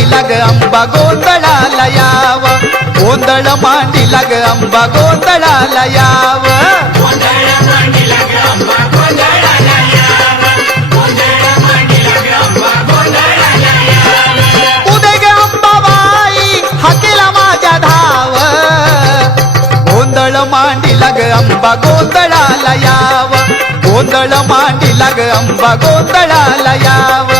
अंबा गोंधळाला याव गोंधळ मांडीला ग अंबा गोंधळाला याव उदय ग अंबाबाई हाकेला माझ्या धाव गोंधळ मांडीला ग अंबा गोंधळाला याव गोंधळ मांडीला ग अंबा गोंधळाला याव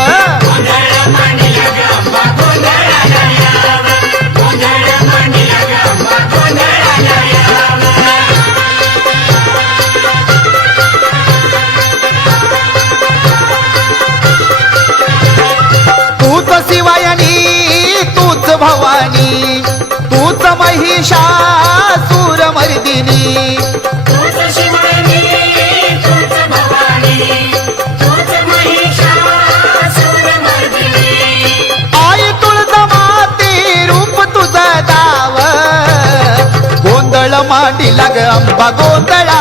महिषासूर मर्दिनी। आई तुळज माते रूप तुझ दाव गोंधळ मांडी लाग अंबा गोंधळा